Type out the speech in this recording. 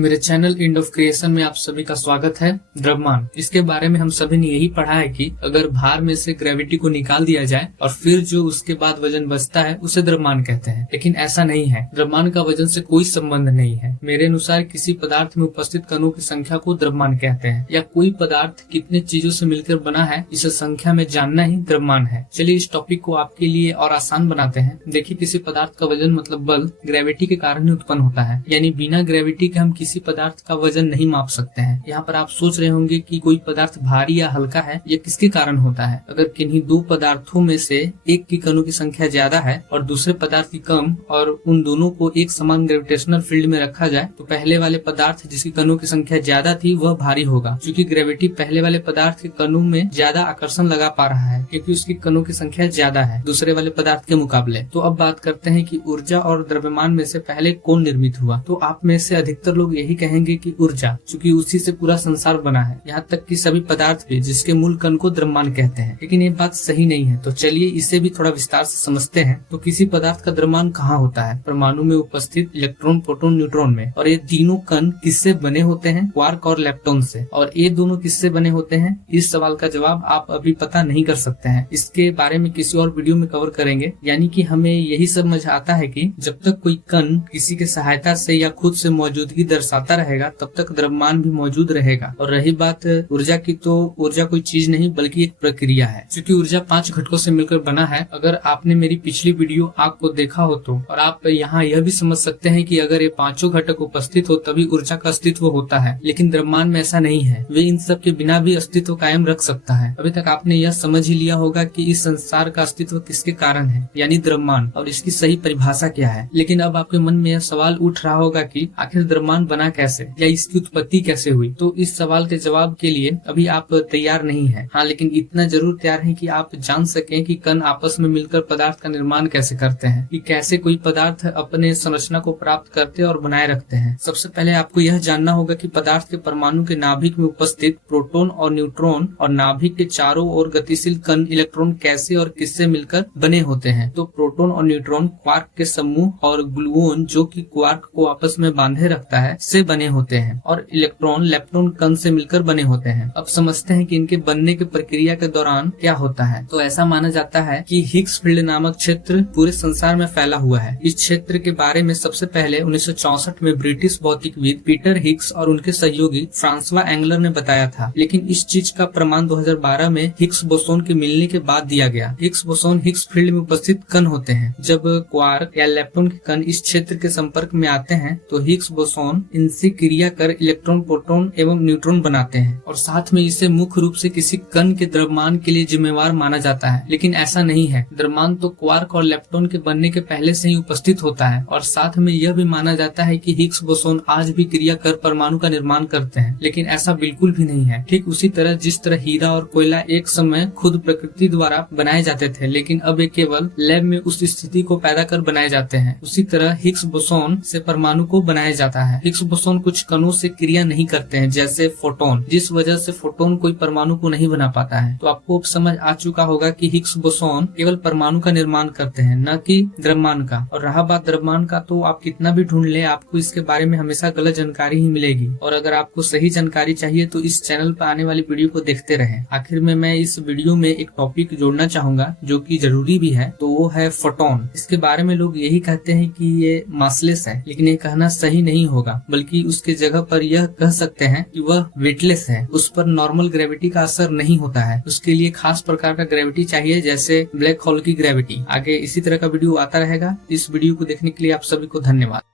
मेरे channel end of creation में आप सभी का स्वागत है। द्रव्यमान, इसके बारे में हम सभी ने यही पढ़ा है कि अगर भार में से ग्रेविटी को निकाल दिया जाए और फिर जो उसके बाद वजन बचता है उसे द्रव्यमान कहते हैं। लेकिन ऐसा नहीं है, द्रव्यमान का वजन से कोई संबंध नहीं है। मेरे अनुसार किसी पदार्थ में उपस्थित कणों की संख्या को द्रव्यमान कहते हैं, या कोई पदार्थ कितने चीजों से मिलकर बना है इसे संख्या में जानना ही द्रव्यमान है। चलिए इस टॉपिक को आपके लिए और आसान बनाते हैं। देखिए, किसी पदार्थ का वजन मतलब बल ग्रेविटी के कारण ही उत्पन्न होता है, यानी बिना ग्रेविटी के हम किसी पदार्थ का वजन नहीं माप सकते हैं। यहाँ पर आप सोच रहे होंगे कि कोई पदार्थ भारी या हल्का है, यह किसके कारण होता है। अगर किन्हीं दो पदार्थों में से एक की कणों की संख्या ज्यादा है और दूसरे पदार्थ की कम, और उन दोनों को एक समान ग्रेविटेशनल फील्ड में रखा जाए, तो पहले वाले पदार्थ जिसकी कणों की संख्या ज्यादा थी वह भारी होगा, क्योंकि ग्रेविटी पहले वाले पदार्थ के कणों में ज्यादा आकर्षण लगा पा रहा है, क्योंकि उसकी कणों की संख्या ज्यादा है दूसरे वाले पदार्थ के मुकाबले। तो अब बात करते हैं कि ऊर्जा और द्रव्यमान में से पहले कौन निर्मित हुआ। तो आप में से अधिकतर लोग यही कहेंगे कि ऊर्जा, क्योंकि उसी से पूरा संसार बना है, यहाँ तक कि सभी पदार्थ भी, जिसके मूल कण को द्रव्यमान कहते हैं। लेकिन ये बात सही नहीं है, तो चलिए इसे भी थोड़ा विस्तार से समझते हैं। तो किसी पदार्थ का द्रव्यमान कहाँ होता है? परमाणु में उपस्थित इलेक्ट्रॉन, प्रोटॉन, न्यूट्रॉन में। और ये तीनों कण किससे बने होते हैं? क्वार्क और लेप्टॉन से। और ये दोनों किससे बने होते हैं? इस सवाल का जवाब आप अभी पता नहीं कर सकते हैं, इसके बारे में किसी और वीडियो में कवर करेंगे। यानी कि हमें यही समझ आता है कि जब तक कोई कण किसी की सहायता से या खुद से मौजूदगी दर्शाता रहेगा, तब तक द्रव्यमान भी मौजूद रहेगा। और रही बात ऊर्जा की, तो ऊर्जा कोई चीज नहीं बल्कि एक प्रक्रिया है। क्योंकि ऊर्जा 5 घटकों से मिलकर बना है। अगर आपने मेरी पिछली वीडियो आपको देखा हो तो, और आप यहाँ यह भी समझ सकते हैं कि अगर ये पांचों घटक उपस्थित हो तभी ऊर्जा का अस्तित्व होता है। लेकिन द्रव्यमान में ऐसा नहीं है, वे इन सब के बिना भी अस्तित्व कायम रख सकता है। अभी तक आपने यह समझ ही लिया होगा कि इस संसार का अस्तित्व किसके कारण है, यानी द्रव्यमान, और इसकी सही परिभाषा क्या है। लेकिन अब आपके मन में यह सवाल उठ रहा होगा कि आखिर द्रव्यमान बना कैसे, या इसकी उत्पत्ति कैसे हुई। तो इस सवाल के जवाब के लिए अभी आप तैयार नहीं है। हाँ, लेकिन इतना जरूर तैयार है कि आप जान सकें कि कण आपस में मिलकर पदार्थ का निर्माण कैसे करते हैं, कि कैसे कोई पदार्थ अपने संरचना को प्राप्त करते और बनाए रखते हैं। सबसे पहले आपको यह जानना होगा कि पदार्थ के परमाणु के नाभिक में उपस्थित प्रोटॉन और न्यूट्रॉन और नाभिक के चारों ओर गतिशील कण इलेक्ट्रॉन कैसे और किससे मिलकर बने होते हैं। तो प्रोटॉन और न्यूट्रॉन क्वार्क के समूह और ग्लूओन, जो कि क्वार्क को आपस में बांधे रखता है, से बने होते हैं, और इलेक्ट्रॉन लेप्टॉन कण से मिलकर बने होते हैं। अब समझते हैं कि इनके बनने की प्रक्रिया के दौरान क्या होता है। तो ऐसा माना जाता है कि हिग्स फील्ड नामक क्षेत्र पूरे संसार में फैला हुआ है। इस क्षेत्र के बारे में सबसे पहले 1964 में ब्रिटिश भौतिकविद पीटर हिग्स और उनके सहयोगी फ्रांसवा एंगलर ने बताया था। लेकिन इस चीज का प्रमाण 2012 में हिग्स बोसोन के मिलने के बाद दिया गया। हिग्स बोसोन हिग्स फील्ड में उपस्थित कण होते हैं। जब क्वार्क या लेप्टॉन के कण इस क्षेत्र के संपर्क में आते हैं तो हिग्स बोसोन इनसे क्रिया कर इलेक्ट्रॉन, प्रोटॉन एवं न्यूट्रॉन बनाते हैं, और साथ में इसे मुख्य रूप से किसी कण के द्रव्यमान के लिए जिम्मेवार माना जाता है। लेकिन ऐसा नहीं है, द्रव्यमान तो क्वार्क और लेप्टॉन के बनने के पहले से ही उपस्थित होता है। और साथ में यह भी माना जाता है कि हिग्स बोसोन आज भी क्रिया कर परमाणु का निर्माण करते हैं। लेकिन ऐसा बिल्कुल भी नहीं है। ठीक उसी तरह जिस तरह हीरा और कोयला एक समय खुद प्रकृति द्वारा बनाए जाते थे, लेकिन अब ये केवल लैब में उस स्थिति को पैदा कर बनाए जाते हैं, उसी तरह हिग्स बोसोन से परमाणु को बनाया जाता है। हिग्स बोसोन कुछ कणों से क्रिया नहीं करते हैं, जैसे फोटोन, जिस वजह से फोटोन कोई परमाणु को नहीं बना पाता है। तो आपको अब समझ आ चुका होगा कि हिग्स बोसोन केवल परमाणु का निर्माण करते हैं, न कि द्रव्यमान का। और रहा बात द्रव्यमान का, तो आप कितना भी ढूंढ ले, आपको इसके बारे में हमेशा गलत जानकारी ही मिलेगी। और अगर आपको सही जानकारी चाहिए तो इस चैनल पर आने वाली वीडियो को देखते रहें। आखिर में मैं इस वीडियो में एक टॉपिक जोड़ना चाहूंगा जो कि जरूरी भी है, तो वो है फोटोन। इसके बारे में लोग यही कहते हैं कि ये मासलेस है, लेकिन ये कहना सही नहीं होगा, बल्कि उसके जगह पर यह कह सकते हैं कि वह वेटलेस है। उस पर नॉर्मल ग्रेविटी का असर नहीं होता है, उसके लिए खास प्रकार का ग्रेविटी चाहिए, जैसे ब्लैक होल की ग्रेविटी। आगे इसी तरह का वीडियो आता रहेगा। इस वीडियो को देखने के लिए आप सभी को धन्यवाद।